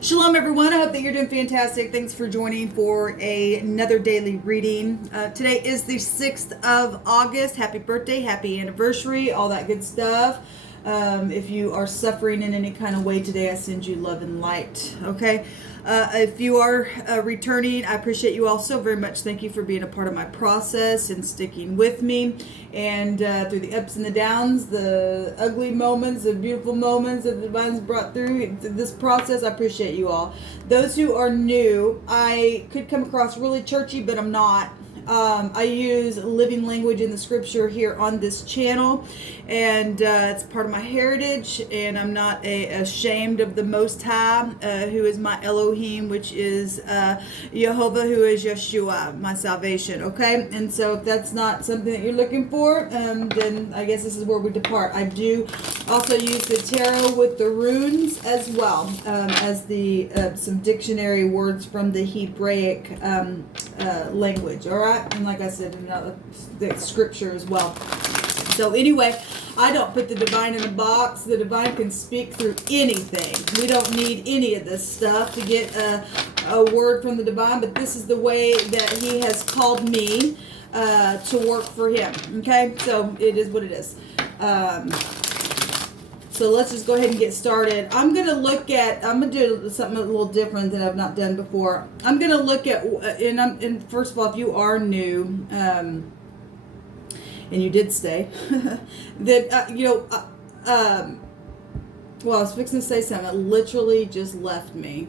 Shalom, everyone. I hope that you're doing fantastic. Thanks for joining for another daily reading. Today is the 6th of August. Happy birthday, happy anniversary, all that good stuff. If you are suffering in any kind of way today, I send you love and light. Okay. If you are returning, I appreciate you all so very much. Thank you for being a part of my process and sticking with me. And through the ups and the downs, the ugly moments, the beautiful moments that the Divine's brought through this process, I appreciate you all. Those who are new, I could come across really churchy, but I'm not. I use living language in the scripture here on this channel, and it's part of my heritage, and I'm not ashamed of the Most High, who is my Elohim, which is Jehovah, who is Yeshua, my salvation, okay? And so if that's not something that you're looking for, then I guess this is where we depart. I do also use the tarot with the runes as well, as the some dictionary words from the Hebraic language, all right? And like I said, the scripture as well. So anyway, I don't put the divine in a box. The divine can speak through anything. We don't need any of this stuff to get a word from the divine, but this is the way that he has called me to work for him. Okay, so it is what it is. So let's just go ahead and get started. I'm going to do something a little different than I've not done before. I'm going to look at, and first of all, if you are new, and you did stay, that, well, I was fixing to say something. It literally just left me.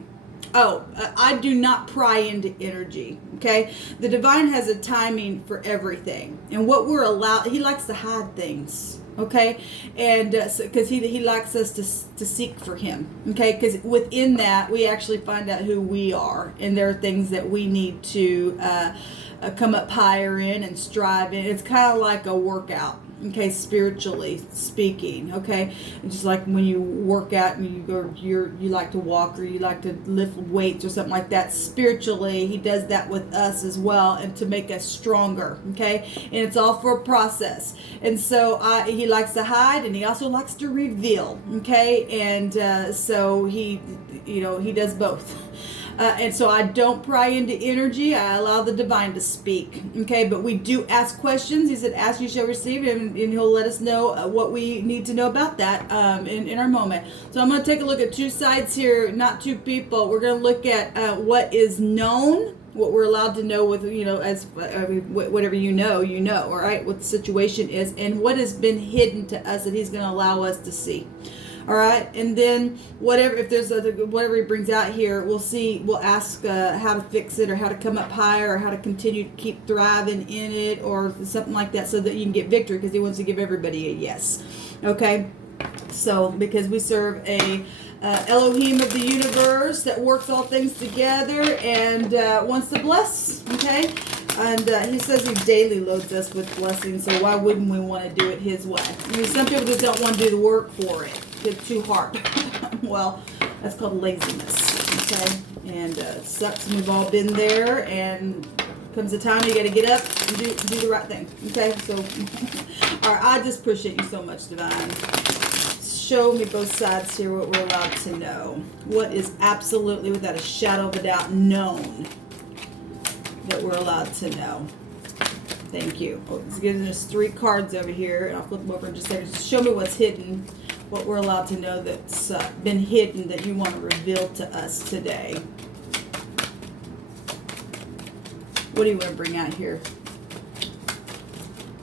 Oh, I do not pry into energy, okay? The divine has a timing for everything. And what we're allowed, he likes to hide things. Okay, and because he likes us to seek for him, okay, because within that we actually find out who we are, and there are things that we need to come up higher in and strive in. It's kind of like a workout, okay, spiritually speaking, okay, and just like when you work out and you like to walk or you like to lift weights or something like that, spiritually he does that with us as well, and to make us stronger, okay, and it's all for a process. And so he likes to hide, and he also likes to reveal, okay, and so he does both. And so I don't pry into energy. I allow the divine to speak. Okay, but we do ask questions. He said, ask, you shall receive, and he'll let us know what we need to know about that in our moment. So I'm going to take a look at two sides here, not two people. We're going to look at what is known, what we're allowed to know with, as whatever you know, all right, what the situation is, and what has been hidden to us that he's going to allow us to see. All right, and then whatever he brings out here, we'll ask how to fix it, or how to come up higher, or how to continue to keep thriving in it, or something like that, so that you can get victory, because he wants to give everybody a yes. Okay, so because we serve a Elohim of the universe that works all things together and wants to bless. Okay. And he says he daily loads us with blessings, so why wouldn't we want to do it his way? I mean, some people just don't want to do the work for it. It's too hard. Well, that's called laziness, okay? And it sucks, and we've all been there, and comes a time you got to get up and do the right thing, okay? So, all right, I just appreciate you so much, Divine. Show me both sides here, what we're allowed to know. What is absolutely, without a shadow of a doubt, known that we're allowed to know. Thank you. Oh, it's giving us 3 cards over here, and I'll flip them over in just a second. Just show me what's hidden, what we're allowed to know that's been hidden that you want to reveal to us today. What do you want to bring out here?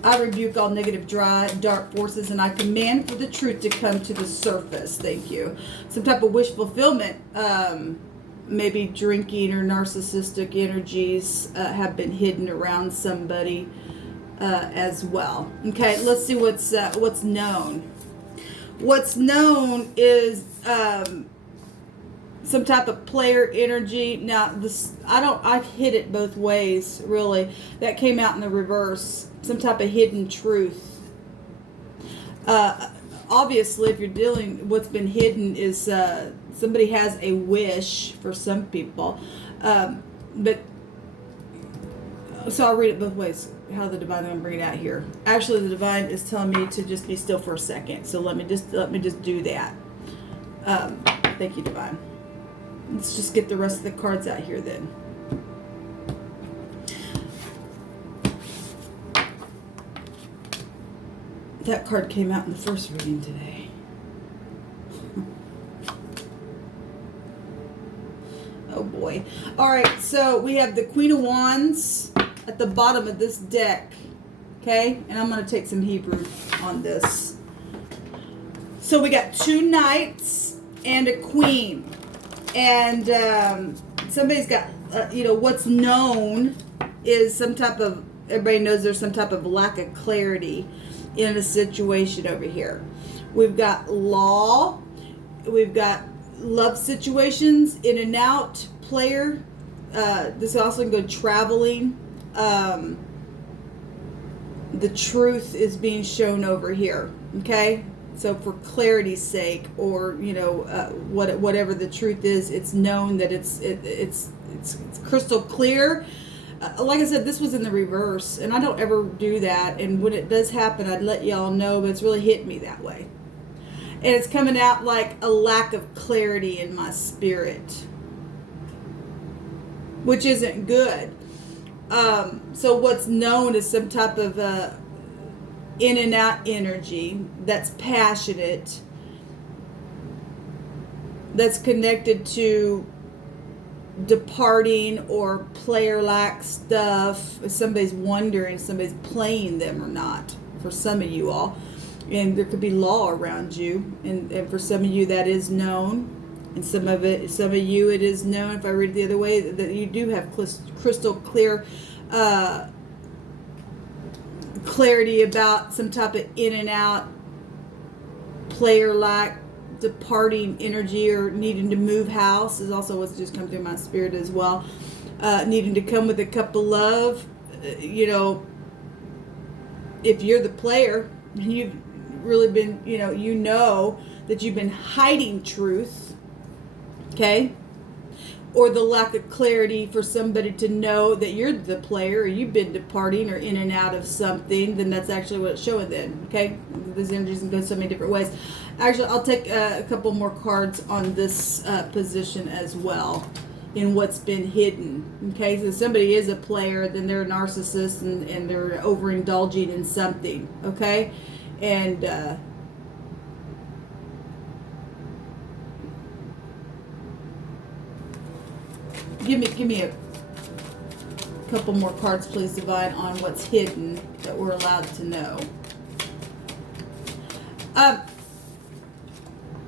I rebuke all negative, dry, dark forces, and I command for the truth to come to the surface. Thank you. Some type of wish fulfillment. Maybe drinking or narcissistic energies have been hidden around somebody as well. Okay, let's see what's known. What's known is some type of player energy. Now, I've hit it both ways, really. That came out in the reverse. Some type of hidden truth. Obviously, if you're dealing, what's been hidden is somebody has a wish for some people, but so I'll read it both ways. How the divine, I'm gonna bring it out here. Actually, the divine is telling me to just be still for a second. So let me just do that. Thank you, divine. Let's just get the rest of the cards out here then. That card came out in the first reading today. Oh boy. Alright, so we have the Queen of Wands at the bottom of this deck. Okay? And I'm going to take some Hebrew on this. So we got 2 knights and a queen. And somebody's got, what's known is some type of, everybody knows there's some type of lack of clarity in a situation over here. We've got law, we've got love situations, in and out, player. This also can go traveling. The truth is being shown over here. Okay, so for clarity's sake, or whatever the truth is, it's known that it's crystal clear. Like I said, this was in the reverse, and I don't ever do that. And when it does happen, I'd let y'all know, but it's really hit me that way. And it's coming out like a lack of clarity in my spirit, which isn't good. So what's known is some type of in and out energy that's passionate, that's connected to departing or player-like stuff. If somebody's wondering if somebody's playing them or not, for some of you all. And there could be law around you, and for some of you that is known, and some of you it is known, if I read it the other way, that you do have crystal clear clarity about some type of in and out player-like departing energy, or needing to move house is also what's just come through my spirit as well. Needing to come with a cup of love. If you're the player and you've really been, that you've been hiding truth, okay, or the lack of clarity for somebody to know that you're the player, or you've been departing or in and out of something, then that's actually what it's showing then, okay? These energies can go so many different ways. Actually, I'll take a couple more cards on this position as well, in what's been hidden, okay? So if somebody is a player, then they're a narcissist, and they're overindulging in something, okay? And give me a couple more cards, please, Divine, on what's hidden that we're allowed to know.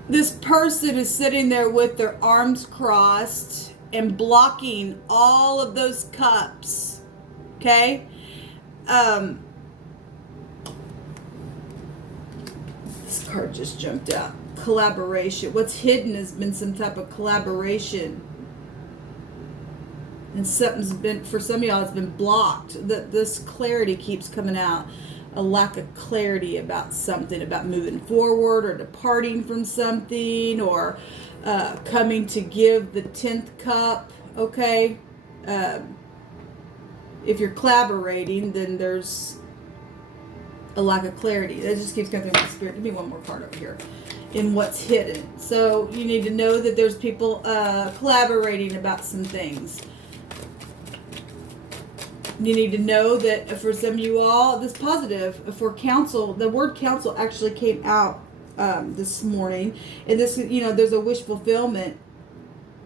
This person is sitting there with their arms crossed and blocking all of those cups, okay? This card just jumped out. Collaboration. What's hidden has been some type of collaboration. And something's been, for some of y'all, it's been blocked. This clarity keeps coming out. A lack of clarity about something, about moving forward or departing from something, or coming to give the 10th cup, okay? If you're collaborating, then there's a lack of clarity. That just keeps coming through my spirit. Give me one more card over here. In what's hidden. So you need to know that there's people collaborating about some things. You need to know that for some of you all, this positive for counsel, the word counsel actually came out this morning. And this, there's a wish fulfillment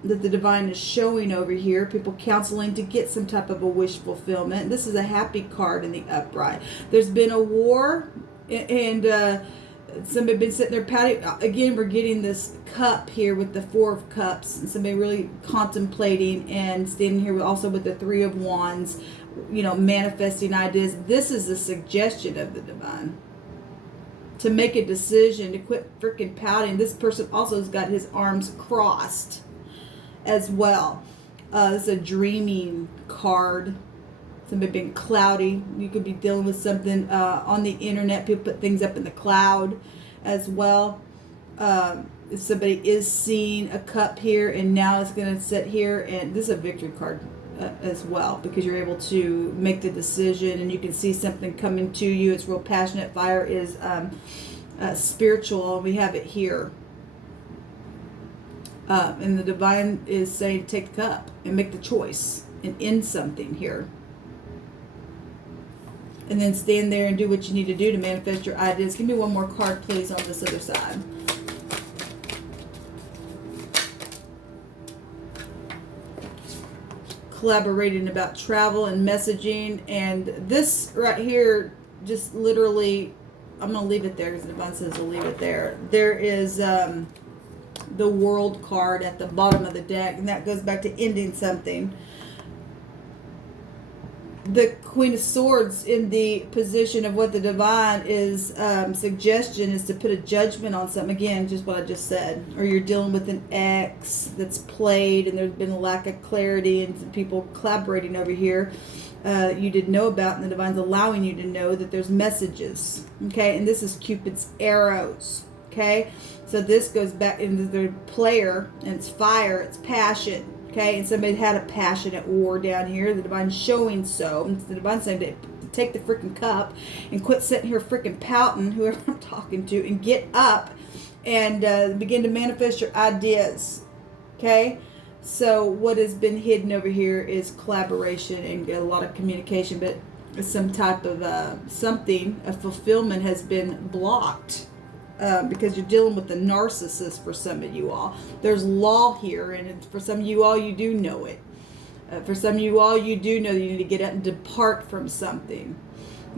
that the divine is showing over here. People counseling to get some type of a wish fulfillment. This is a happy card in the upright. There's been a war, and somebody been sitting there pouting. Again, we're getting this cup here with the 4 of Cups, and somebody really contemplating, and standing here also with the 3 of Wands, manifesting ideas. This is a suggestion of the divine to make a decision, to quit freaking pouting. This person also has got his arms crossed as well. This is a dreaming card. Somebody being cloudy. You could be dealing with something on the internet. People put things up in the cloud as well. If somebody is seeing a cup here, and now it's going to sit here, and this is a victory card as well, because you're able to make the decision, and you can see something coming to you. It's real passionate. Fire is spiritual. We have it here. And the divine is saying, take the cup and make the choice and end something here. And then stand there and do what you need to do to manifest your ideas. Give me one more card, please, on this other side. Collaborating about travel and messaging. And this right here, just literally, I'm going to leave it there because the divine says to leave it there. There is the World card at the bottom of the deck, and that goes back to ending something. The Queen of Swords in the position of what the divine is suggestion is to put a judgment on something. Again, just what I just said. Or you're dealing with an ex that's played and there's been a lack of clarity and some people collaborating over here you didn't know about, and the divine's allowing you to know that there's messages. Okay, and this is Cupid's arrows. Okay, so this goes back into the player, and it's fire, it's passion. Okay, and somebody had a passionate war down here. The divine's showing so. And the divine's saying to take the freaking cup and quit sitting here freaking pouting, whoever I'm talking to, and get up and begin to manifest your ideas. Okay, so what has been hidden over here is collaboration and a lot of communication, but some type of a fulfillment has been blocked. Because you're dealing with the narcissist for some of you all. There's law here, and for some of you all, you do know it. For some of you all, you do know that you need to get out and depart from something.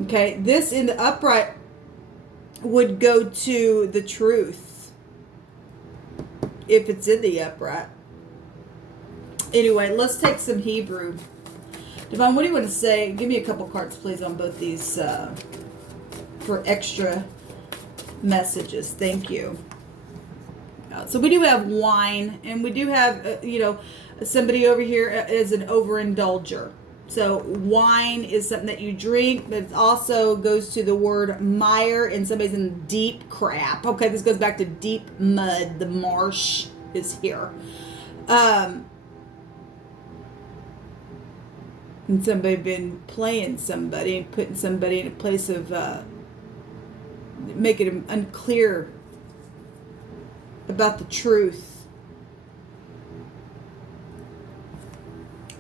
Okay, this in the upright would go to the truth if it's in the upright. Anyway, let's take some Hebrew. Divine, what do you want to say? Give me a couple cards, please, on both these for extra messages. Thank you. So we do have wine, and we do have somebody over here is an overindulger. So wine is something that you drink, but it also goes to the word mire, and somebody's in deep crap. Okay, this goes back to deep mud. The marsh is here. And somebody been playing somebody and putting somebody in a place of make it unclear about the truth.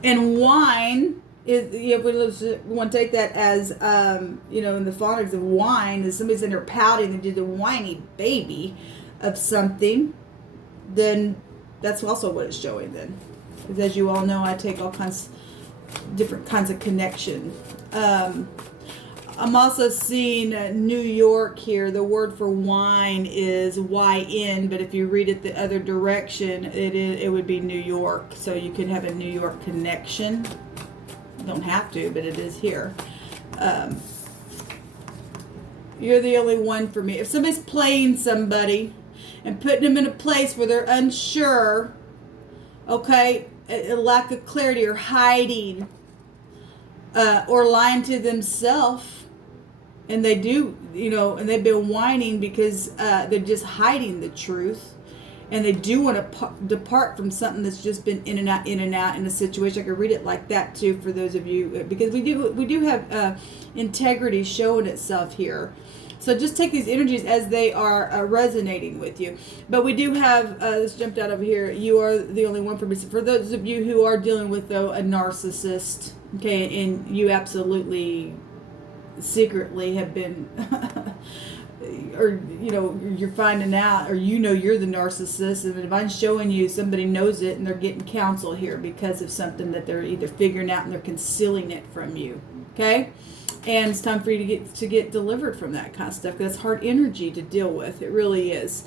And wine is, we want to take that as, in the phonics of wine, is somebody's in there pouting and do the whiny baby of something, then that's also what it's showing then. Because as you all know, I take all kinds, different kinds of connection. I'm also seeing New York here. The word for wine is YN, but if you read it the other direction, it would be New York. So you could have a New York connection. You don't have to, but it is here. You're the only one for me. If somebody's playing somebody and putting them in a place where they're unsure, okay, a lack of clarity or hiding, or lying to themselves, and they do, and they've been whining because they're just hiding the truth, and they do want to depart from something that's just been in and out in a situation. I could read it like that too for those of you, because we do have integrity showing itself here. So just take these energies as they are resonating with you. But we do have, this jumped out over here, you are the only one for me. So for those of you who are dealing with, though, a narcissist, okay, and you absolutely secretly have been, or, you're finding out, or you're the narcissist, and the divine's showing you somebody knows it, and they're getting counsel here because of something that they're either figuring out and they're concealing it from you, okay? And it's time for you to get delivered from that kind of stuff, because it's hard energy to deal with. It really is.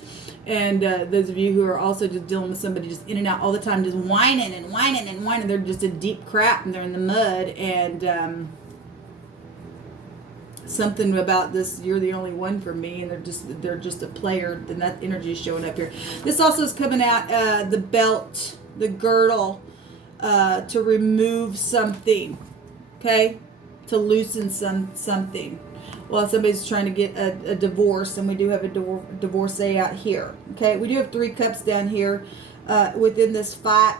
And those of you who are also just dealing with somebody just in and out all the time, just whining and whining and whining. They're just in deep crap, and they're in the mud. And something about this, you're the only one for me, and they're just a player. Then that energy is showing up here. This also is coming out the belt, the girdle, to remove something. Okay. To loosen something. Well, somebody's trying to get a divorce, and we do have a divorcee out here. Okay, we do have 3 cups down here within this fight.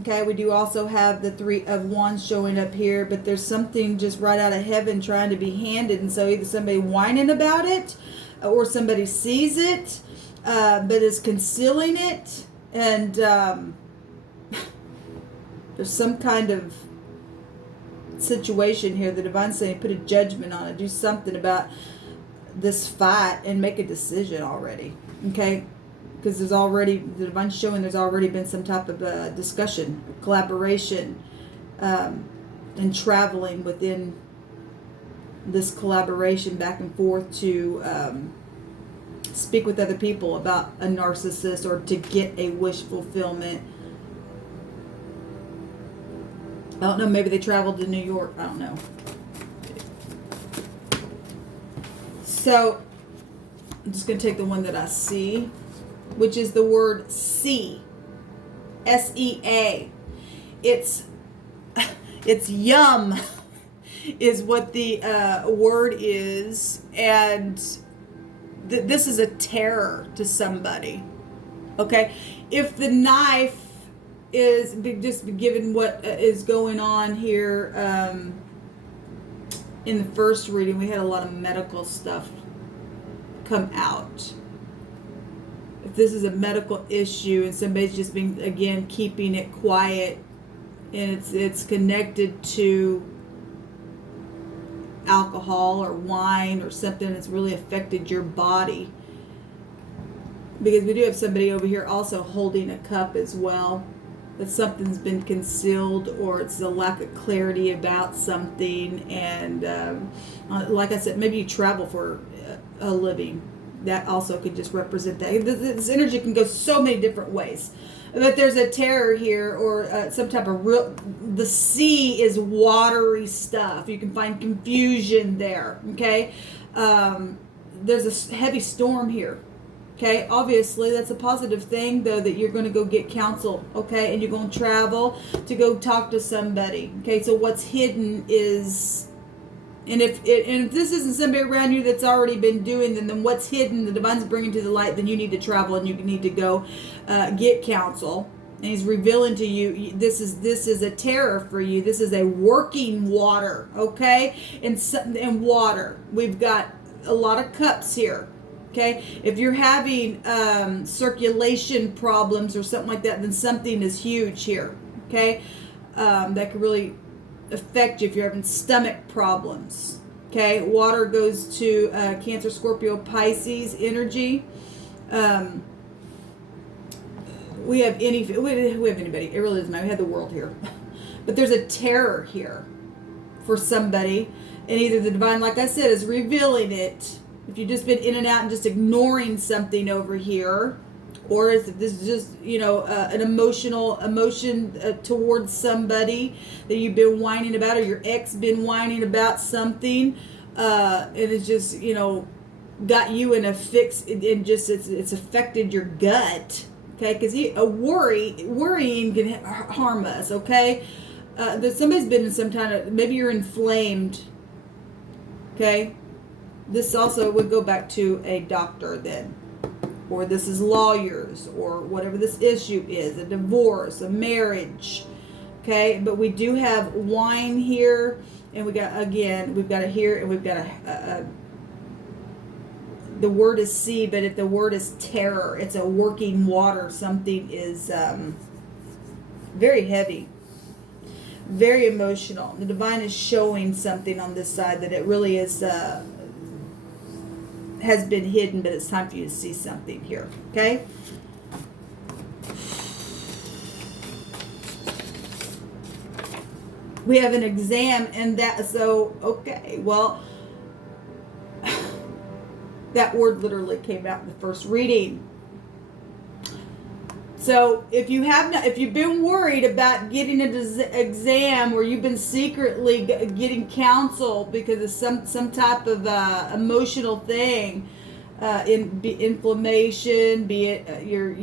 Okay, we do also have the 3 of Wands showing up here, but there's something just right out of heaven trying to be handed, and so either somebody whining about it, or somebody sees it, but is concealing it. And there's some kind of situation here. The divine's saying put a judgment on it. Do something about this fight and make a decision already. Okay? Because there's already, the divine's showing there's already been some type of discussion, collaboration, and traveling within this collaboration back and forth to speak with other people about a narcissist or to get a wish fulfillment. I don't know, maybe they traveled to New York. I don't know. So, I'm just going to take the one that I see, which is the word see. S-E-A. It's yum is what the word is. And this is a terror to somebody. Okay? If the knife is just given what is going on here in the first reading, we had a lot of medical stuff come out. If this is a medical issue and somebody's just been, again, keeping it quiet, and it's connected to alcohol or wine or something that's really affected your body, because we do have somebody over here also holding a cup as well, that something's been concealed, or it's a lack of clarity about something. And like I said, maybe you travel for a living. That also could just represent that. This energy can go so many different ways. But there's a terror here, or some type of real. The sea is watery stuff. You can find confusion there. Okay, there's a heavy storm here. Okay, obviously that's a positive thing, though, that you're going to go get counsel, okay, and you're going to travel to go talk to somebody. Okay, so what's hidden is, and if this isn't somebody around you that's already been doing, then what's hidden, the divine's bringing to the light, then you need to travel and you need to go get counsel. And he's revealing to you, this is a terror for you. This is a working water, okay, and water. We've got a lot of cups here. Okay, if you're having circulation problems or something like that, then something is huge here. Okay, that could really affect you if you're having stomach problems. Okay, water goes to Cancer, Scorpio, Pisces energy. We have anybody. It really doesn't matter. We have the world here, but there's a terror here for somebody, and either the divine, like I said, is revealing it. If you've just been in and out and just ignoring something over here, or if this is just, an emotion towards somebody that you've been whining about, or your ex been whining about something, and it's just, got you in a fix, and just it's affected your gut, okay? Because worrying can harm us, okay? That somebody's been in some kind of, maybe you're inflamed, okay? This also would go back to a doctor then, or this is lawyers, or whatever this issue is, a divorce, a marriage, okay? But we do have wine here, and we've got it here, and we've got the word is sea, but if the word is terror, it's a working water. Something is very heavy, very emotional. The divine is showing something on this side that it really is has been hidden, but it's time for you to see something here. Okay? We have an exam, and okay, well, that word literally came out in the first reading. So if you've been worried about getting an exam, or you've been secretly getting counsel because of some type of emotional thing, inflammation, be it your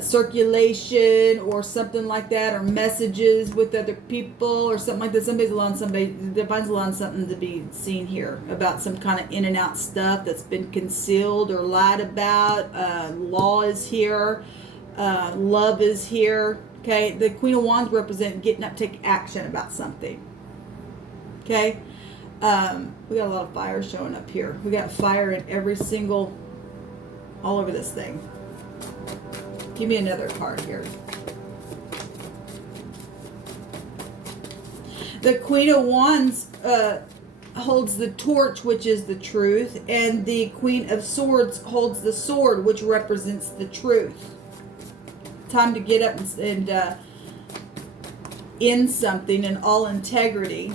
circulation or something like that, or messages with other people or something like that. The divine's allowing something to be seen here about some kind of in and out stuff that's been concealed or lied about. Law is here. Love is here. Okay, the Queen of Wands represent getting up, taking action about something. Okay, we got a lot of fire showing up here. We got fire in all over this thing. Give me another card here. The Queen of Wands holds the torch, which is the truth, and the Queen of Swords holds the sword, which represents the truth. Time to get up and end something in all integrity.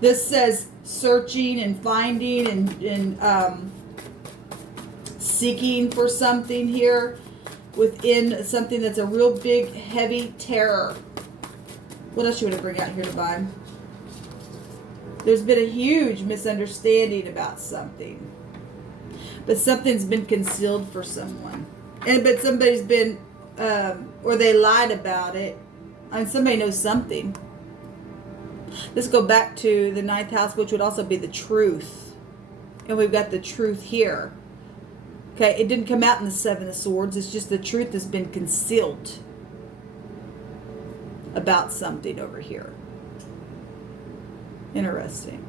This says searching and finding and seeking for something here within something that's a real big, heavy terror. What else you want to bring out here, Divine? There's been a huge misunderstanding about something. But something's been concealed for someone. But somebody's been, or they lied about it. And somebody knows something. Let's go back to the 9th house, which would also be the truth. And we've got the truth here. Okay, it didn't come out in the 7 of Swords. It's just the truth has been concealed about something over here. Interesting.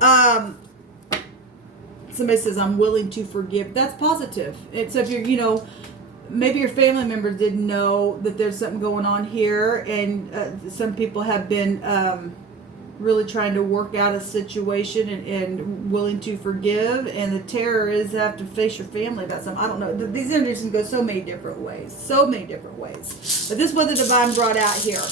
Somebody says, I'm willing to forgive. That's positive. So if you're, maybe your family members didn't know that there's something going on here, and some people have been really trying to work out a situation and willing to forgive, and the terror is have to face your family about something. I don't know. These energies can go so many different ways. So many different ways. But this is what the Divine brought out here.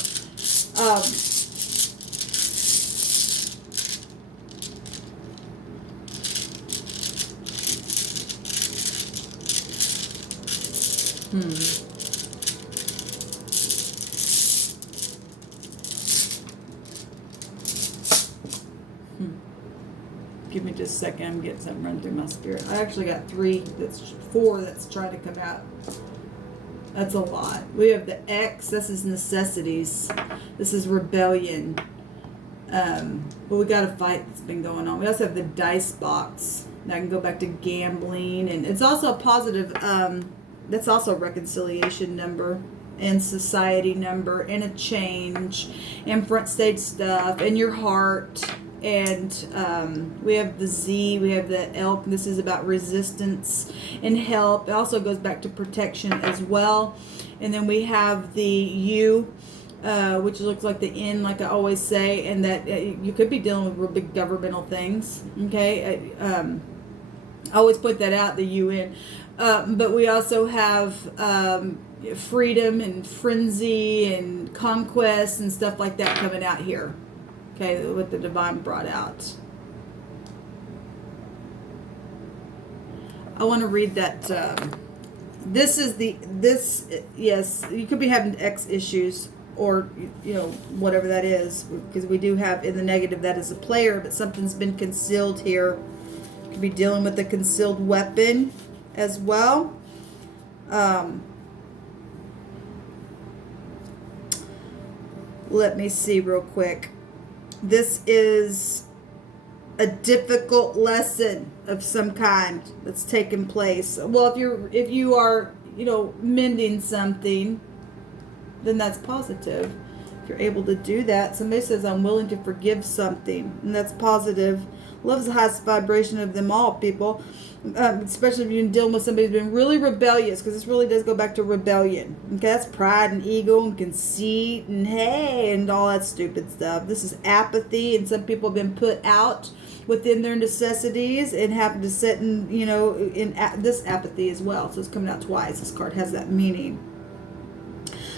Give me just a second. I'm getting something run through my spirit. I actually got 4 that's trying to come out. That's a lot. We have the X. This is necessities. This is rebellion. But we got a fight that's been going on. We also have the dice box. That can go back to gambling. And it's also a positive, that's also a reconciliation number and society number and a change and front stage stuff and your heart. And we have the Z, we have the elk. This is about resistance and help. It also goes back to protection as well. And then we have the U, which looks like the N, like I always say, and that you could be dealing with real big governmental things. Okay, I always put that out, the UN. But we also have freedom and frenzy and conquest and stuff like that coming out here. Okay, what the Divine brought out. I want to read that. Yes, you could be having X issues or, whatever that is, because we do have in the negative that is a player, but something's been concealed here. You could be dealing with a concealed weapon as well. Let me see real quick. This is a difficult lesson of some kind that's taken place. Well, if you are, mending something, then that's positive. If you're able to do that, somebody says, I'm willing to forgive something, and that's positive. Love is the highest vibration of them all, people. Especially if you're dealing with somebody who's been really rebellious, because this really does go back to rebellion. Okay, that's pride and ego and conceit and and all that stupid stuff. This is apathy, and some people have been put out within their necessities and having to sit in, in this apathy as well. So it's coming out twice. This card has that meaning.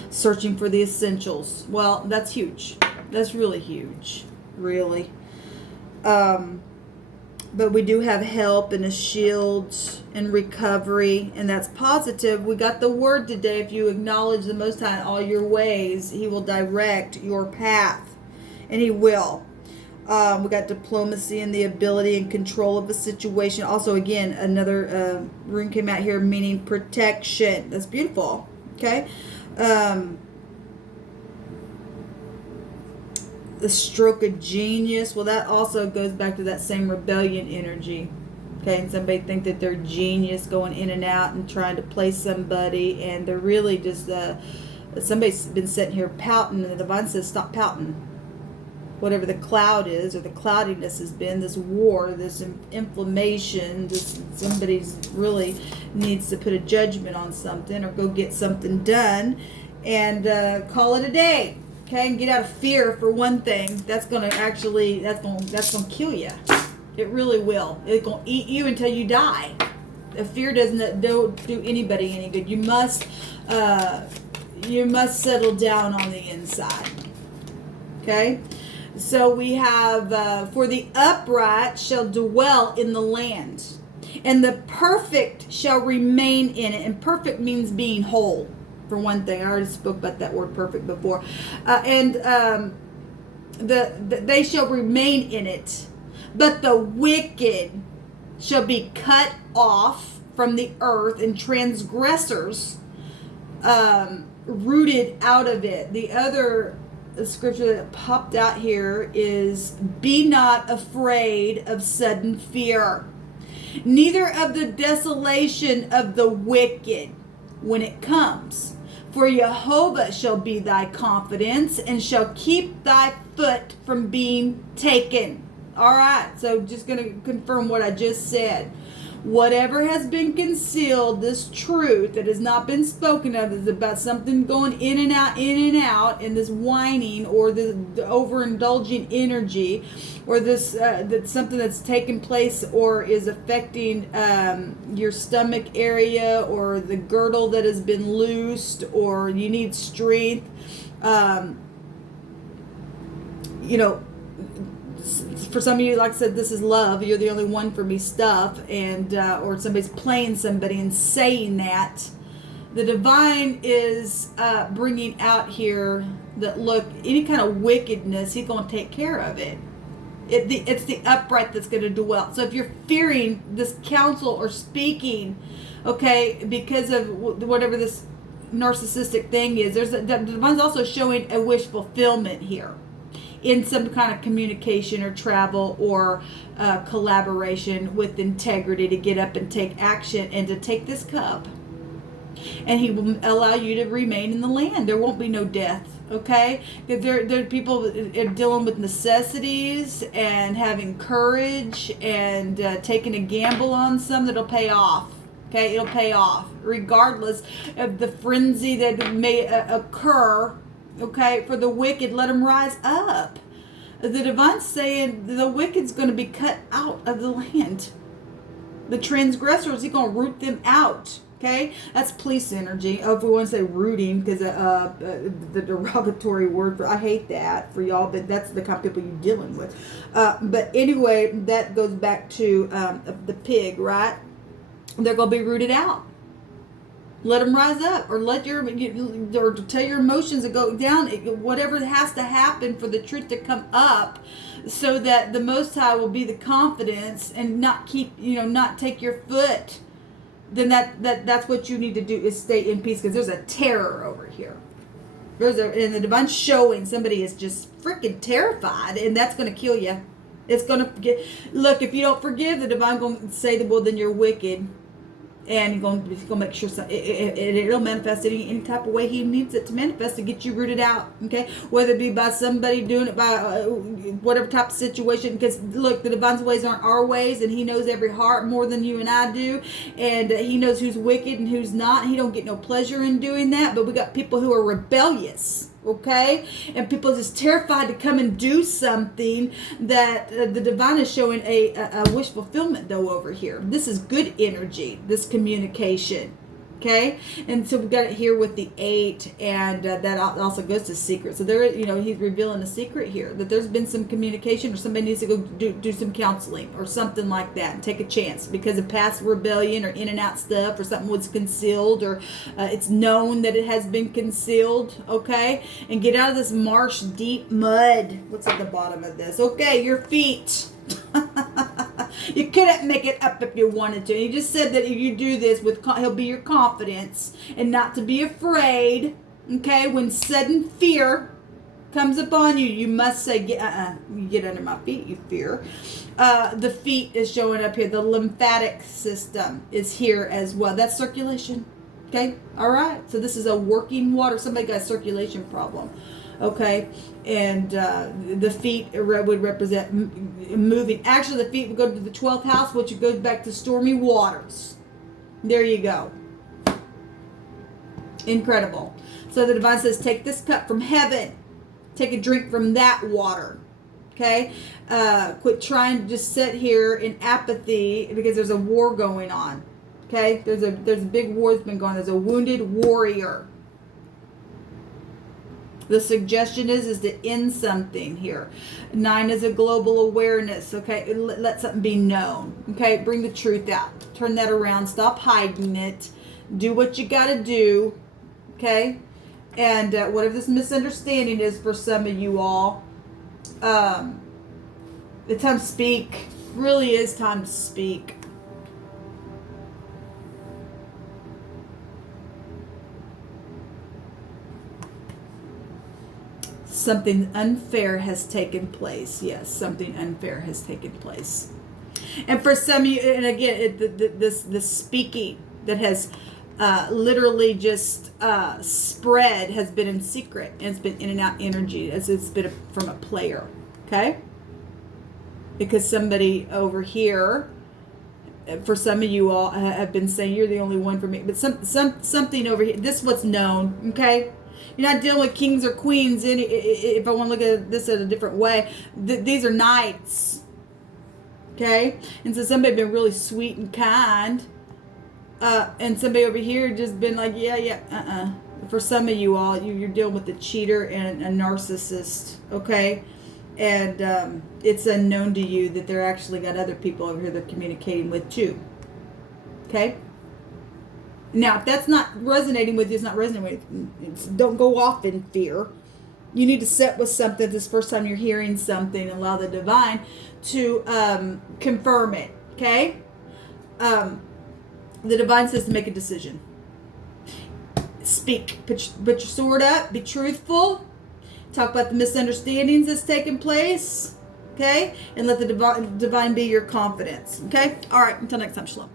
Searching for the essentials. Well, that's huge. That's really huge. Really. But we do have help and a shield and recovery, and that's positive. We got the word today. If you acknowledge the Most High in all your ways, He will direct your path, and He will. We got diplomacy and the ability and control of a situation. Also, again, another rune came out here meaning protection. That's beautiful. Okay. The stroke of genius. Well, that also goes back to that same rebellion energy. Okay, and somebody think that they're genius going in and out and trying to play somebody, and they're really just somebody's been sitting here pouting, and the Divine says stop pouting. whatever the cloud is, or the cloudiness has been, this war, this inflammation, this somebody's really needs to put a judgment on something or go get something done, and call it a day. Okay, and get out of fear for one thing. That's gonna kill you. It really will. It's gonna eat you until you die. Fear don't do anybody any good. You must settle down on the inside. Okay, so we have for the upright shall dwell in the land, and the perfect shall remain in it. And perfect means being whole. For one thing, I already spoke about that word perfect before, they shall remain in it, but the wicked shall be cut off from the earth, and transgressors rooted out of it. The other scripture that popped out here is, be not afraid of sudden fear, neither of the desolation of the wicked when it comes. For Jehovah shall be thy confidence, and shall keep thy foot from being taken. All right, so just going to confirm what I just said. Whatever has been concealed, this truth that has not been spoken of, is about something going in and out, and this whining, or the overindulging energy, or this that's something that's taken place or is affecting your stomach area, or the girdle that has been loosed, or you need strength. For some of you, like I said, this is love. You're the only one for me stuff. And or somebody's playing somebody and saying that. The divine is bringing out here that, look, any kind of wickedness, he's going to take care of it. It's the upright that's going to dwell. So if you're fearing this counsel or speaking, okay, because of whatever this narcissistic thing is, the divine's also showing a wish fulfillment here, in some kind of communication or travel or collaboration with integrity, to get up and take action and to take this cup. And he will allow you to remain in the land. There won't be no death, okay? There are people dealing with necessities and having courage and taking a gamble on some that'll pay off. Okay, it'll pay off regardless of the frenzy that may occur. Okay, for the wicked, let them rise up. The divine's saying the wicked's going to be cut out of the land. The transgressors, he's going to root them out. Okay, that's police energy. Oh, if we want to say rooting, because the derogatory word for, I hate that for y'all, but that's the kind of people you're dealing with. But anyway, that goes back to the pig, right? They're going to be rooted out. Let them rise up, or or tell your emotions to go down. Whatever has to happen for the truth to come up, so that the Most High will be the confidence and not take your foot. Then that's what you need to do, is stay in peace, because there's a terror over here. And the divine's showing somebody is just freaking terrified, and that's going to kill you. It's going to look, if you don't forgive, the divine going to say that, well, then you're wicked. And he's going to make sure it'll manifest any type of way he needs it to manifest to get you rooted out. Okay, whether it be by somebody doing it by whatever type of situation. Because look, the divine's ways aren't our ways, and he knows every heart more than you and I do, and he knows who's wicked and who's not. He don't get no pleasure in doing that. But we got people who are rebellious. Okay, and people are just terrified to come and do something that the divine is showing a wish fulfillment though over here. This is good energy, this communication. Okay, and so we got it here with the 8, and that also goes to secret. So there, he's revealing a secret here, that there's been some communication, or somebody needs to go do some counseling or something like that, and take a chance because of past rebellion or in and out stuff, or something was concealed, or it's known that it has been concealed. Okay, and get out of this marsh, deep mud. What's at the bottom of this? Okay, your feet. You couldn't make it up if you wanted to. He just said that if you do this, he'll be your confidence, and not to be afraid. Okay, when sudden fear comes upon you, you must say, you get under my feet, you fear. The feet is showing up here. The lymphatic system is here as well. That's circulation. Okay, all right. So this is a working water. Somebody got a circulation problem. Okay, and the feet would represent moving. Actually, the feet would go to the 12th house, which goes back to stormy waters. There you go. Incredible. So the divine says, take this cup from heaven. Take a drink from that water. Okay? Quit trying to just sit here in apathy because there's a war going on. Okay? There's a big war that's been going on. There's a wounded warrior. The suggestion is to end something here. 9 is a global awareness. Okay, let something be known. Okay, bring the truth out. Turn that around. Stop hiding it. Do what you got to do. Okay, and whatever this misunderstanding is for some of you all, the time to speak. Really is time to speak. Something unfair has taken place. Yes, something unfair has taken place. And for some of you, and again, the speaking that has literally just spread has been in secret, and it's been in and out energy as it's been from a player. Okay? Because somebody over here, for some of you all, have been saying you're the only one for me. But something over here. This is what's known. Okay? You're not dealing with kings or queens. If I want to look at this in a different way, these are knights. Okay? And so somebody been really sweet and kind. And somebody over here just been like, For some of you all, you're dealing with a cheater and a narcissist. Okay? And it's unknown to you that they're actually got other people over here they're communicating with too. Okay? Now, if that's not resonating with you, it's not resonating with you. Don't go off in fear. You need to sit with something this first time you're hearing something and allow the divine to confirm it. Okay? The divine says to make a decision. Speak. Put your sword up. Be truthful. Talk about the misunderstandings that's taken place. Okay? And let the divine be your confidence. Okay? All right. Until next time. Shalom.